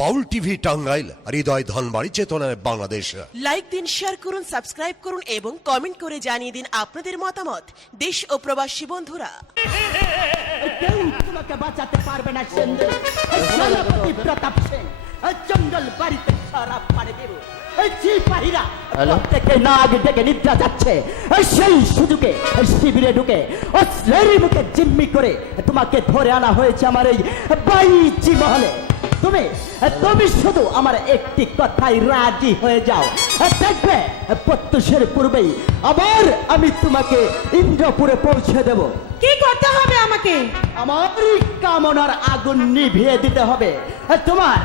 বাউল TV Tangail হৃদয় ধনবাড়ি চেতনায় Bangladesh. Like দিন শেয়ার করুন সাবস্ক্রাইব করুন এবং কমেন্ট করে জানিয়ে দিন আপনাদের মতামত। দেশ ও প্রবাসী বন্ধুরা। তোমাকে বাঁচাতে পারবে না প্রতাপ সেন এই জঙ্গল বাড়িতে সারা পাড়ে দেব। এই সিপাহীরা প্রত্যেকে নাগ ডেকে নিদ্রা যাচ্ছে সেই সুযোগে শিবিরে ঢুকে মুখে জিম্মি করে তোমাকে ধরে আনা হয়েছে আমার এই বাইচি মহলে। তুমি তুমি শুধু আমার একটি কথাই রাজি হয়ে যাও। দেখবে প্রত্যুষের পূর্বেই আবার আমি তোমাকে ইন্দ্রপুরে পৌঁছে দেব। কি করতে হবে আমাকে? আমারই কামনার আগুন নিভিয়ে দিতে হবে। তোমার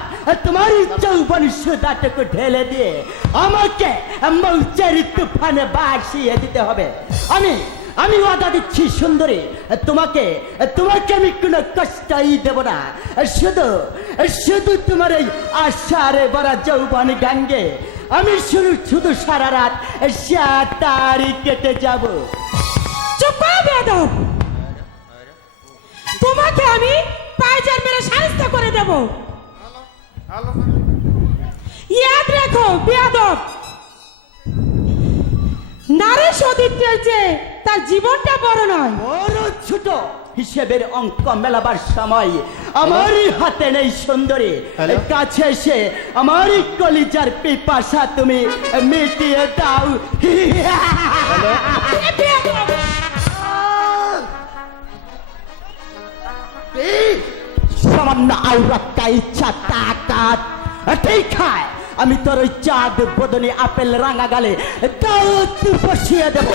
তোমারই যৌবন সুদাটুকু ঢেলে দিয়ে আমাকে মৌচারি তুফানে বাসিয়ে দিতে হবে। আমি আমি ওয়াদা দিচ্ছি সুন্দরী তোমাকে তোমাকে আমি কোনো কষ্টই দেব না। শুধু শুধু তোমার এই আশারে বড় যৌবন গাঙ্গে। আমি শুধু শুধু সারা রাত সাতারি কেটে যাব। চুপ করো তোমাকে আমি পায়জার মেরে সারিস্ত করে দেব। ইয়াদ রেখো বেয়াদব। নারী সতীত্বের চেয়ে তার জীবনটা বড় নয়। বড় ছোট। হিসেবের অঙ্ক মেলাবার সময় আমারই হাতে নেই সুন্দরী। কাছে এসে আমারই কলিজার পিপাসা তুমি মিটিয়ে দাও! সামান্য আউরাক্কা ইচ্ছা তাকাত ঠিক খায় আমি তোর ওই চাঁদ বদনি আপেল রাঙা গালে বসিয়ে দেব।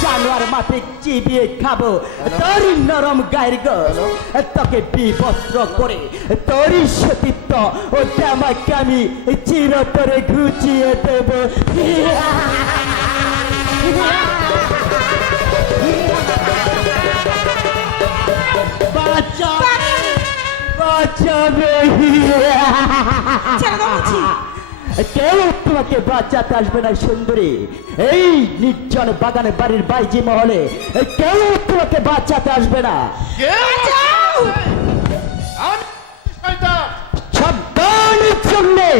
জানোয়ার মাঠে চিবিয়ে খাব। তোর নরম গায়ের গোল তোকে বিবস্ত্র করে তোরই সতীত্ব ও আমাকে আমি চিরতরে ঘুচিয়ে দেব। বাঁচা বাঁচাবে। ছেড়ে দাও। কেউ তোমাকে বাঁচাতে আসবে না সুন্দরী। এই নির্জন বাগানে বাড়ির বাইজি মহলে কেউ তোমাকে বাঁচাতে আসবে না। সাবধানের জন্যে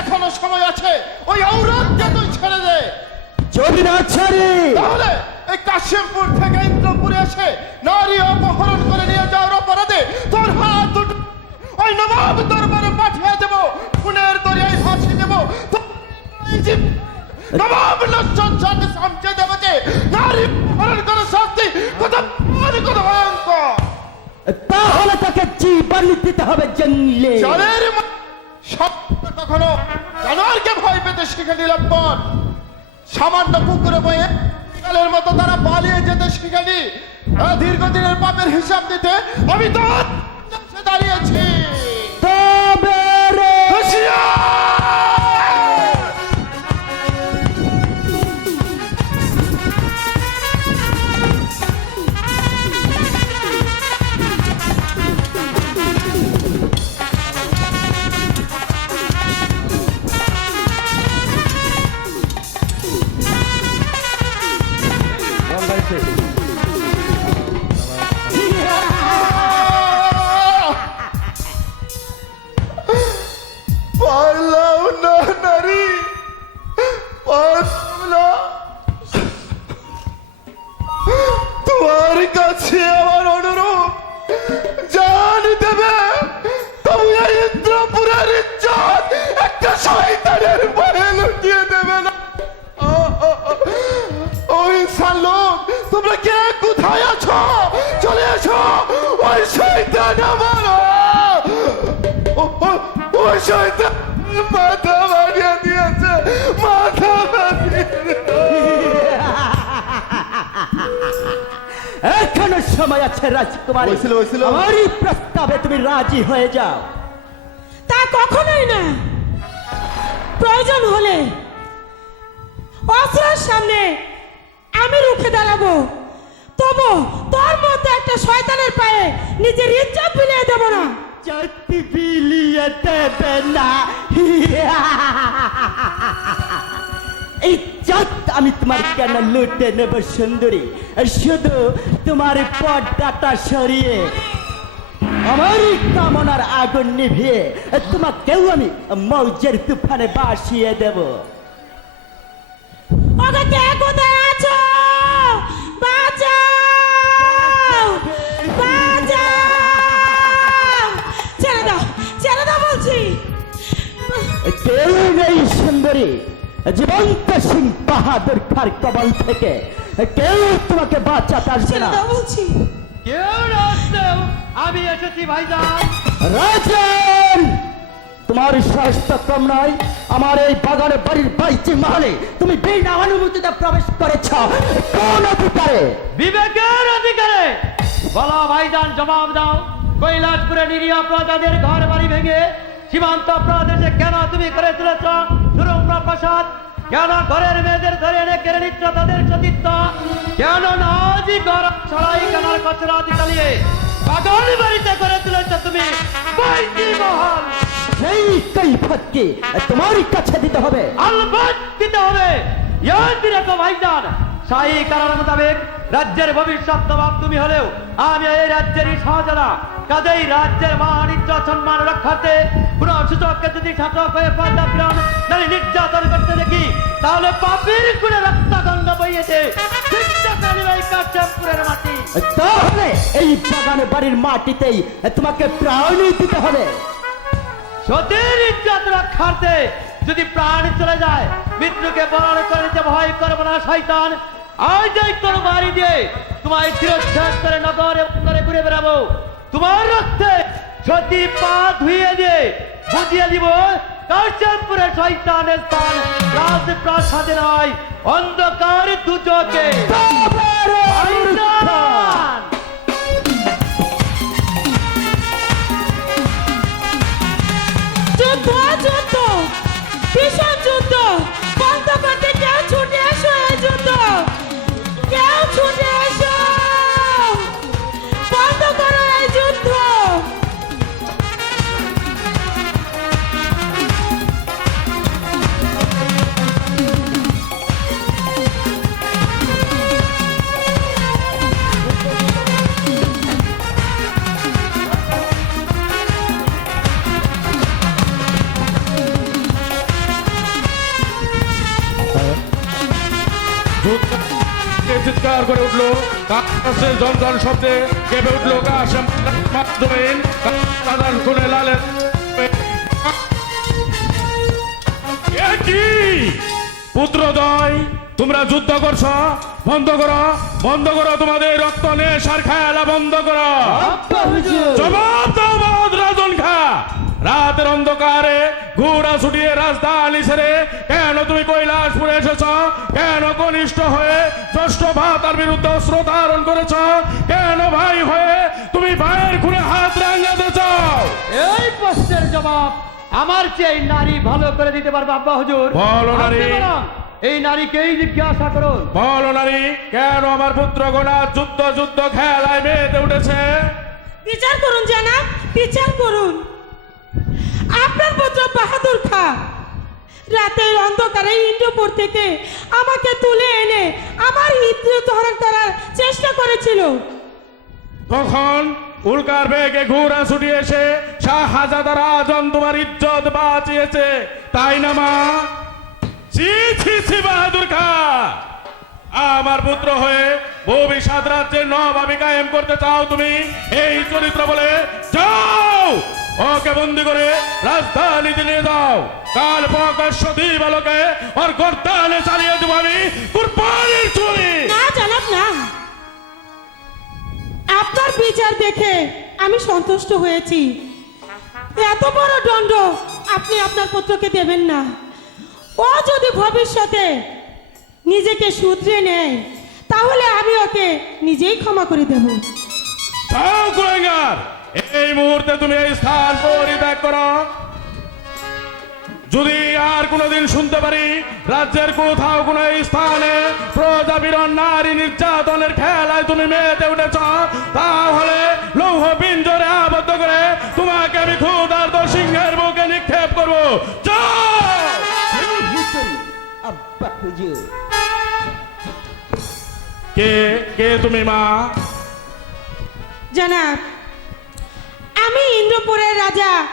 এখনও সময় আছে ওই ঔরতকে তুই ছেড়ে দে। যদি না ছাড়ে। তাহলে এই কাশিমপুর থেকে ইন্দ্রপুরে এসে নারী অপহরণ করে নিয়ে যাওয়ার অপরাধে তোর হাত ওই নবাব দরবারে পাঠিয়ে দেব খুনের দরিয়ায় ফাঁসি দেব। নবাব লজ্জন সঙ্গে সমঝে দেব যে নারী অপহরণ করে শাস্তি কত কত ভয়ঙ্কর? তাহলে তাকে জীবন দিতে হবে জঙ্গলে। জলের সব কখনো জানোয়ারকে ভয় পেতে শিখে নিলাম পর সামান্য পুকুরে বয়ে কালের মতো তারা পালিয়ে যেতে শিখেনি। তারা দীর্ঘদিনের পাপের হিসাব দিতে আমি তো Hallelujah! ওই শয়তান মাথা বানিয়ে দিয়েছে মাথা এখনও সময় আছে রাজকুমারী। আমারই প্রস্তাবে তুমি রাজি হয়ে যাও। তা কখনোই না। প্রয়োজন হলে অস্ত্রের সামনে আমি রুখে দাঁড়াবো। তবু তোর মতো একটা শয়তানের পায়ে নিজের ইজ্জত বিলিয়ে দেবো না। জাতি বিলিয়ে না। ইজ্জত আমি তোমার কেন লুটে নেব সুন্দরী? শুধু তোমার পর্দাটা সরিয়ে আমারই কামনার আগুন নিভিয়ে তোমাকেও আমি মৌজের তুফানে বাসিয়ে দেব। সুন্দরী জীবন্ত সিং বাহাদুর খার কবল থেকে। কেউ তোমাকে বাঁচাতে আসবে না। বলছি। কেউ আমি এসেছি ভাইজান। রাজন তোমার স্বাস্থ্য কম নয়। আমার এই বাগানে বাড়ির বাইচি মহলে তুমি বিনা অনুমতিতে প্রবেশ করেছ। কোন অধিকারে? বিবেকের অধিকারে। বলো ভাইজান জবাব দাও। কৈলাসপুরে নিরীহ প্রজাদের ঘর বাড়ি ভেঙে সীমান্ত প্রদেশে কেন তুমি করে তুলেছ? প্রসাদ কেন ঘরের মেয়েদের ধরে এনে কেড়ে নিচ্ছ তাদের সতীত্ব কেন নাজি ঘর ছড়াই কেনার কচরা চালিয়ে পাগল বাড়িতে করে তুলেছ তুমি? মহল সেই কৈফতকে তোমারই কাছে দিতে হবে। আলবাত দিতে হবে। ইয়াদ রেখো ভাইজান শাহী কারার মোতাবেক রাজ্যের ভবিষ্যৎ নবাব তুমি হলেও আমি এই রাজ্যেরই শাহজাদা কাজেই রাজ্যের মান ইজ্জত সম্মান রক্ষার্থে কোন সুযোগকে যদি শাসক হয়ে পীড়ন নারী নির্যাতন করতে দেখি তাহলে পাপের করে রক্ত গঙ্গা বইয়েছে তাহলে এই বাগানে বাড়ির মাটিতেই তোমাকে প্রাণ দিতে হবে। সতীর ইজ্জত রক্ষার্থে যদি প্রাণ চলে যায় মৃত্যুকে বরণ করে নিতে ভয় করব না শয়তান। আজ এই তোর বাড়ি দিয়ে তোমায় চিরচ্ছাদ করে নগরে করে ঘুরে বেড়াবো। তোমার রক্তে যদি পা ধুয়ে দিয়ে বুঝিয়ে দিব কাশ্যপুরে শৈতানের স্থান। রাজপ্রাসাদে নয়, অন্ধকার দুজকে! যুদ্ধ যুদ্ধ! করে উঠল। কাশের জনগণ শব্দে কেঁপে উঠল কাশেম মাধ্যমে সাধারণ খুনে লালের পুত্রদয় তোমরা যুদ্ধ করছ বন্ধ করো বন্ধ করো তোমাদের রক্ত নেশার খেলা বন্ধ করো। জবাব দাও রাতের অন্ধকারে ঘোড়া ছুটিয়ে রাজধানী ছেড়ে কেন তুমি কৈলাসপুরে এসেছ? কেন কনিষ্ঠ হয়ে জ্যেষ্ঠ ভাতার বিরুদ্ধে অস্ত্র ধারণ করেছ? কেন ভাই হয়ে তুমি ভাইয়ের খুনে হাত রাঙাতে চাও? এই প্রশ্নের জবাব আমার চেয়ে এই নারী ভালো করে দিতে পারবে আব্বা হুজুর। বলো নারী। এই নারীকেই জিজ্ঞাসা করুন। বলো নারী কেন আমার পুত্র গোনা যুদ্ধ যুদ্ধ খেলায় মেয়েতে উঠেছে? বিচার করুন জানাব। বিচার করুন। আপনার পুত্র বাহাদুর খা। রাতের অন্ধকারে ইন্দ্রপুর থেকে আমাকে তুলে এনে আমার ইন্দ্র ধরন করার চেষ্টা করেছিল। তখন উল্কার বেগে ঘোড়া ছুটিয়ে এসে শাহজাদা রাজন তোমার ইজ্জত বাঁচিয়েছে। তাই না মা? ছি ছি ছি, বাহাদুর খা। আমার পুত্র হয়ে ভবিষ্যৎ রাজ্যের নবাবি কায়েম করতে চাও তুমি? এই চরিত্র বলে যাও! ওকে বন্দি করে রাজধানীতে নিয়ে যাও কাল প্রকাশ্য দিবালোকে ওর গর্তালে চালিয়ে দেবো আমি। কুরবানির চুরি। না জানাব না। আপনার বিচার দেখে আমি সন্তুষ্ট হয়েছি। এত বড় দণ্ড আপনি আপনার পুত্রকে দেবেন না। ও যদি ভবিষ্যতে নিজেকে শুধরে নেয় তাহলে আমি ওকে নিজেই ক্ষমা করে দেব। এই মুহূর্তে তুমি এই স্থান পরিত্যাগ করো। যদি আর কোনোদিন শুনতে পারি রাজ্যের কোথাও কোনো স্থানে প্রজাবিরন নারী নির্যাতনের খেলায় তুমি মেয়েতে উঠেছ তাহলে লৌহ পিঞ্জরে আবদ্ধ করে তোমাকে আমি ক্ষুধার্ত সিংহের বুকে নিক্ষেপ করব। কে কে তুমি মা? জানাব আমি ইন্দ্রপুরের রাজা।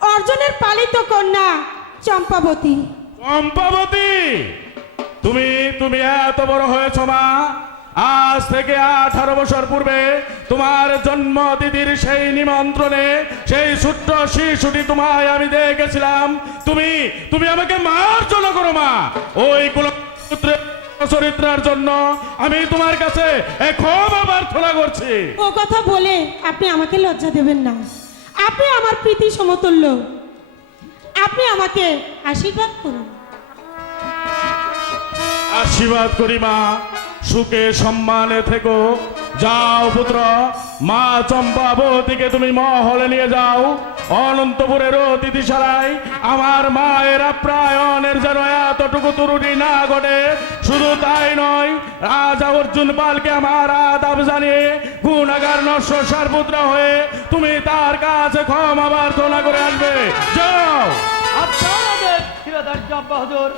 অর্জুনের পালিত কন্যা চম্পাবতী। চম্পাবতী! তুমি তুমি এত বড় হয়েছ মা। আজ থেকে আঠারো বছর পূর্বে তোমার জন্ম তিথির সেই নিমন্ত্রণে, সেই সূত্র শিশুটি তোমায় আমি দেখেছিলাম। তুমি তুমি আমাকে মার্জনা করো মা। ওই কুলপুত্রের চরিত্রের জন্য আমি তোমার কাছে ক্ষমা প্রার্থনা করছি। ও কথা বলে আপনি আমাকে লজ্জা দেবেন না। আপনি আমার প্রীতি সমতুল্য। আপনি আমাকে আশীর্বাদ করুন। আশীর্বাদ করি মা সুখে সম্মানে থেকো। যাও পুত্র মা চম্পাবতীকে তুমি মহলে নিয়ে যাও। অনন্তপুরের অতিথিশালায় আমার মায়ের আপ্রায়নের যেন এতটুকু ত্রুটি না ঘটে, শুধু তাই নয়, রাজা অর্জুন পালকে আমার আদাব জানিয়ে গুণাগার নস্য সারপুত্র হয়ে তুমি তার কাছে ক্ষমা প্রার্থনা করে আসবে। যাও। বাহাদুর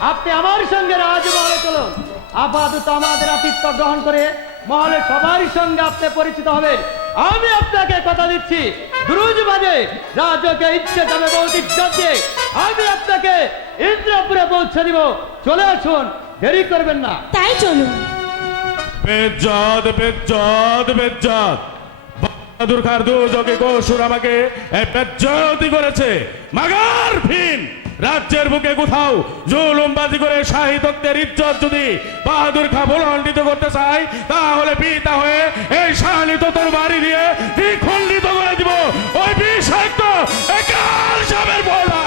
আপনি আমার সঙ্গে রাজমহলে চলুন। আপাতত আমাদের আতিথ্য গ্রহণ করে মহলে সবার সঙ্গে আপনি পরিচিত হবেন। আমি আপনাকে কথা দিচ্ছি। দ্রুজ বাজে রাজকে ইচ্ছে যাবে বলতে দিয়ে আমি আপনাকে ইন্দ্রপুরে পৌঁছে দিব। চলে আসুন দেরি করবেন না। তাই চলুন। বেজ্জত বেজ্জত বেজ্জত। বাহাদুর খার দুজকে কসুর আমাকে এই বেজ্জতি করেছে। মাগার ফিন রাজ্যের বুকে কোথাও জুলুমবাজি করে শাহিদত্বের ইজ্জত যদি বাহাদুর খা ভুলণ্ডিত করতে চাই তাহলে পিতা হয়ে এই শাহানিত তোর বাড়ি দিয়ে দ্বিখণ্ডিত করে দিব। ওই বিষ একাল সবের বলা